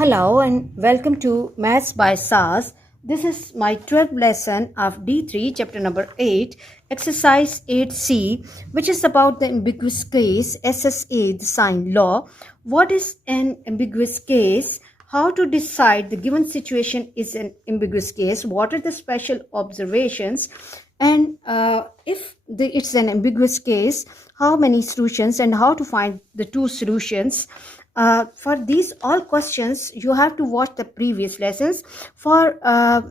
Hello and welcome to Maths by SAS. This is my 12th lesson of D3, chapter number 8, exercise 8C, which is about the ambiguous case, SSA, the sign law. What is an ambiguous case? How to decide the given situation is an ambiguous case? What are the special observations? And if it's an ambiguous case, how many solutions and how to find the two solutions? For these all questions, you have to watch the previous lessons, for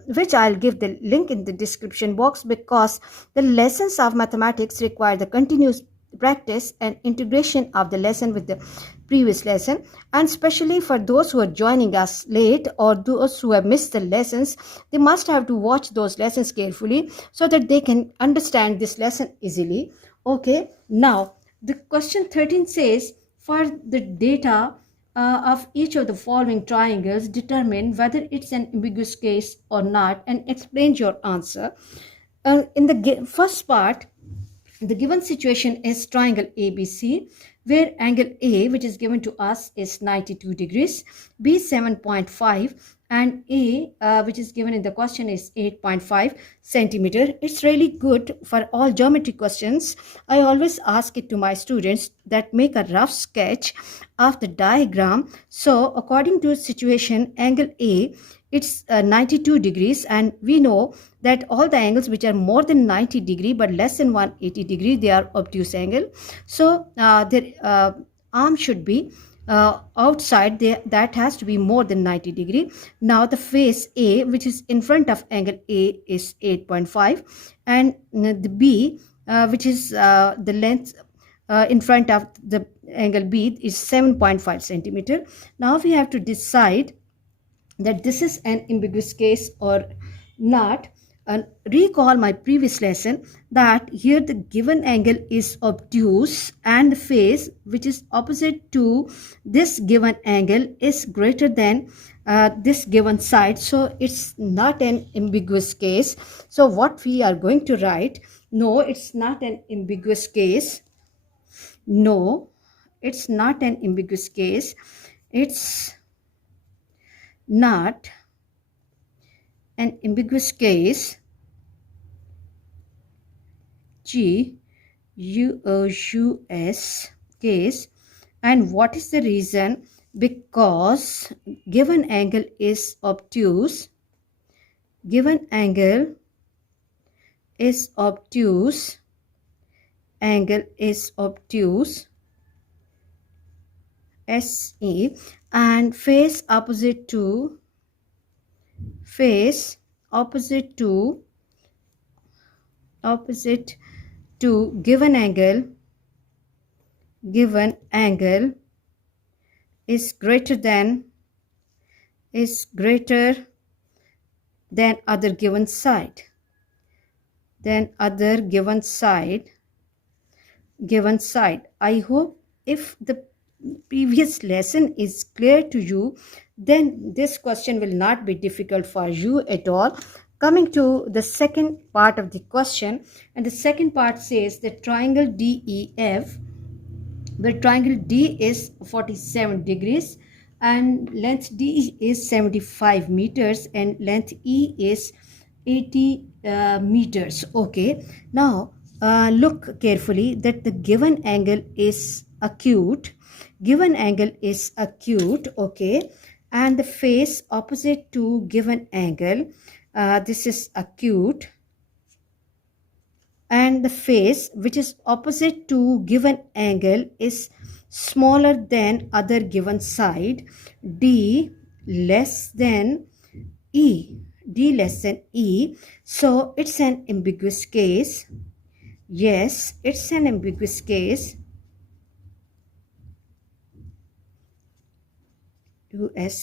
which I'll give the link in the description box, because the lessons of mathematics require the continuous practice and integration of the lesson with the previous lesson. And especially for those who are joining us late or those who have missed the lessons, they must have to watch those lessons carefully so that they can understand this lesson easily. Okay, now the question 13 says, for the data of each of the following triangles, determine whether it's an ambiguous case or not and explain your answer. In the first part, the given situation is triangle ABC, where angle A, which is given to us, is 92 degrees, B 7.5, and A, which is given in the question, is 8.5 centimeter. It's really good for all geometry questions. I always ask it to my students that make a rough sketch of the diagram. So according to situation, angle A, it's 92 degrees, and we know that all the angles which are more than 90 degree but less than 180 degree, they are obtuse angle. So their arm should be outside that has to be more than 90 degree. Now the face A, which is in front of angle A, is 8.5, and the B, which is the length in front of the angle B, is 7.5 centimeter. Now we have to decide that this is an ambiguous case or not. And recall my previous lesson that here the given angle is obtuse and the face which is opposite to this given angle is greater than this given side. So it's not an ambiguous case. So what we are going to write, no, it's not an ambiguous case. No, it's not an ambiguous case. It's not an ambiguous case. G-U-O-U-S, case. And what is the reason? Because given angle is obtuse. Given angle is obtuse. Angle is obtuse. SE, and face opposite to given angle is greater than other given side, I hope if the previous lesson is clear to you, then this question will not be difficult for you at all. Coming to the second part of the question, and the second part says that triangle DEF, where triangle D is 47 degrees and length D is 75 meters and length E is 80 meters. Okay, now look carefully that the given angle is acute. Okay, and the face opposite to given angle, this is acute, and the face which is opposite to given angle is smaller than other given side. D less than E. So it's an ambiguous case. Yes, it's an ambiguous case.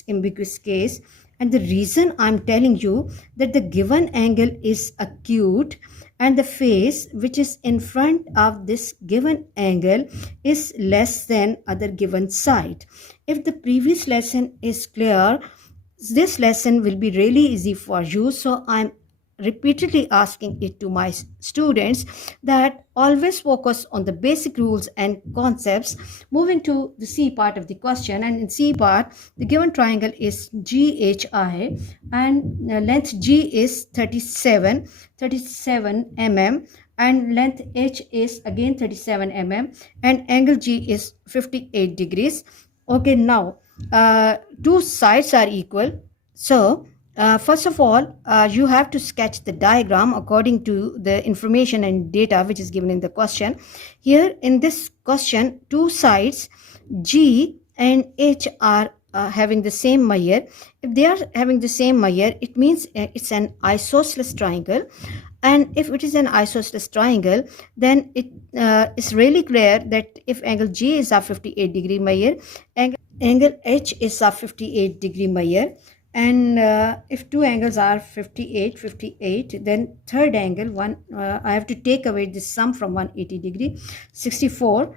Ambiguous case. And the reason I'm telling you that the given angle is acute and the face which is in front of this given angle is less than other given side. If the previous lesson is clear, this lesson will be really easy for you. So I'm repeatedly asking it to my students, that always focus on the basic rules and concepts. Moving to the C part of the question, and in C part, the given triangle is GHI, and length G is 37 mm, and length H is again 37 mm, and angle G is 58 degrees. Okay, now two sides are equal. So first of all, you have to sketch the diagram according to the information and data which is given in the question. Here in this question, two sides G and H are having the same measure. If they are having the same measure, it means it's an isosceles triangle. And if it is an isosceles triangle, then it is really clear that if angle G is a 58 degree measure, angle H is a 58 degree measure. And if two angles are 58, then third angle, I have to take away this sum from 180 degree. 64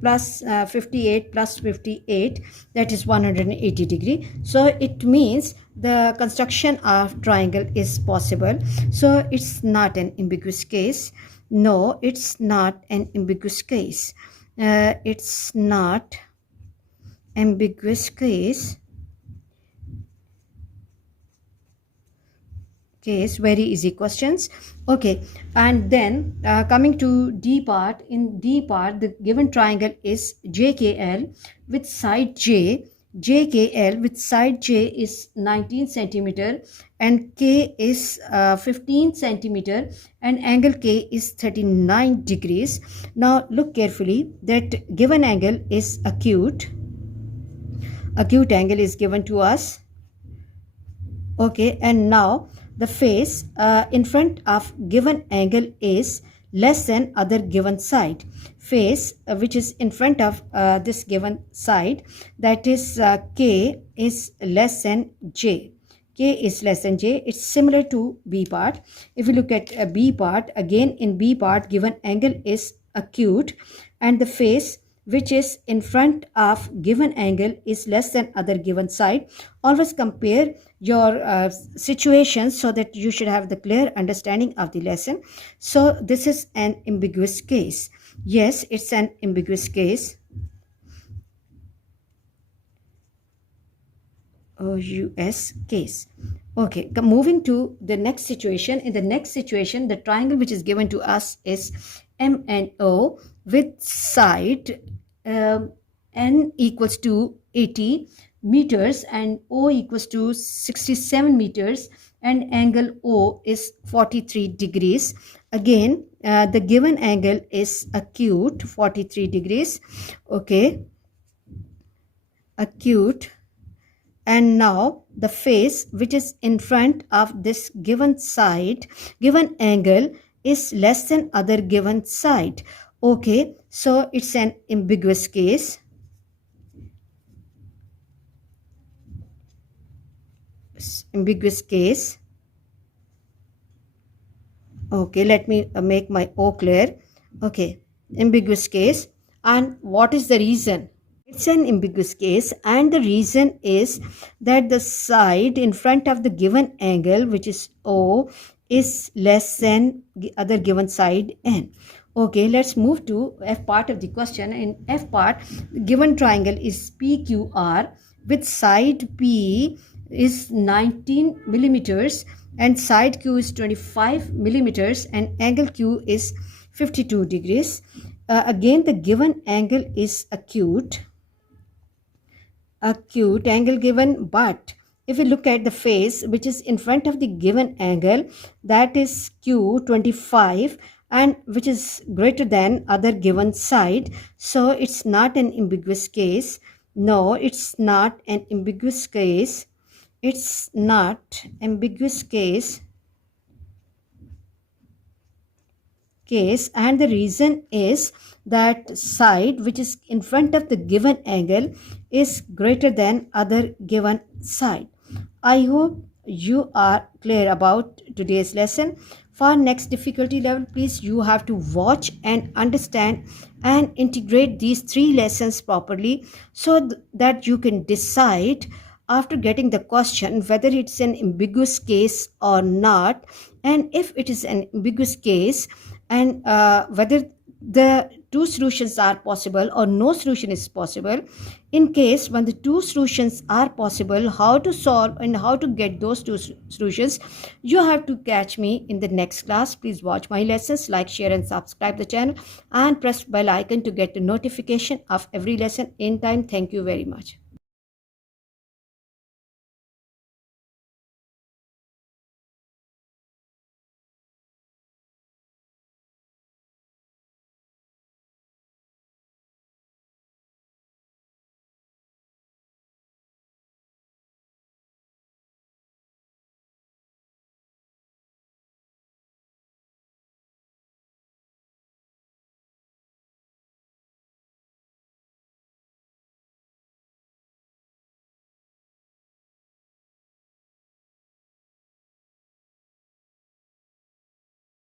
plus 58 plus 58, that is 180 degree. So it means the construction of triangle is possible. So it's not an ambiguous case. No, it's not an ambiguous case. It's not ambiguous case. Very easy questions. Okay, and then coming to D part. In D part, the given triangle is JKL with side J. JKL with side J is 19 centimeter and K is 15 centimeter and angle K is 39 degrees. Now look carefully, that given angle is acute. Acute angle is given to us. Okay, and now the face in front of given angle is less than other given side. Face which is in front of this given side, that is K, is less than J. K is less than J. It's similar to B part. If you look at B part, again in B part, given angle is acute and the face which is in front of given angle is less than other given side. Always compare your situations so that you should have the clear understanding of the lesson. So this is an ambiguous case. Yes, it's an ambiguous case. OUS case. Okay, moving to the next situation. In the next situation, the triangle which is given to us is MNO with side N equals to 80 meters and O equals to 67 meters and angle O is 43 degrees. Again, the given angle is acute, 43 degrees. Okay, acute. And now the face which is in front of this given side, given angle, is less than other given side. Okay, so it's an ambiguous case. Ambiguous case. Okay, let me make my O clear. Okay, ambiguous case. And what is the reason? It's an ambiguous case, and the reason is that the side in front of the given angle, which is O, is less than the other given side N. Okay, let's move to F part of the question. In F part, given triangle is PQR with side P is 19 millimeters and side Q is 25 millimeters and angle Q is 52 degrees. Again, the given angle is acute angle given, but if we look at the face which is in front of the given angle, that is Q 25 and which is greater than other given side, so it's not an ambiguous case. No, it's not an ambiguous case. It's not ambiguous case. And the reason is that side which is in front of the given angle is greater than other given side. I hope you are clear about today's lesson. For next difficulty level, please you have to watch and understand and integrate these three lessons properly so that you can decide after getting the question whether it's an ambiguous case or not, and if it is an ambiguous case, and whether the two solutions are possible or no solution is possible. In case when the two solutions are possible, how to solve and how to get those two solutions, you have to catch me in the next class. Please watch my lessons, like, share and subscribe the channel, and press bell icon to get the notification of every lesson in time. Thank you very much.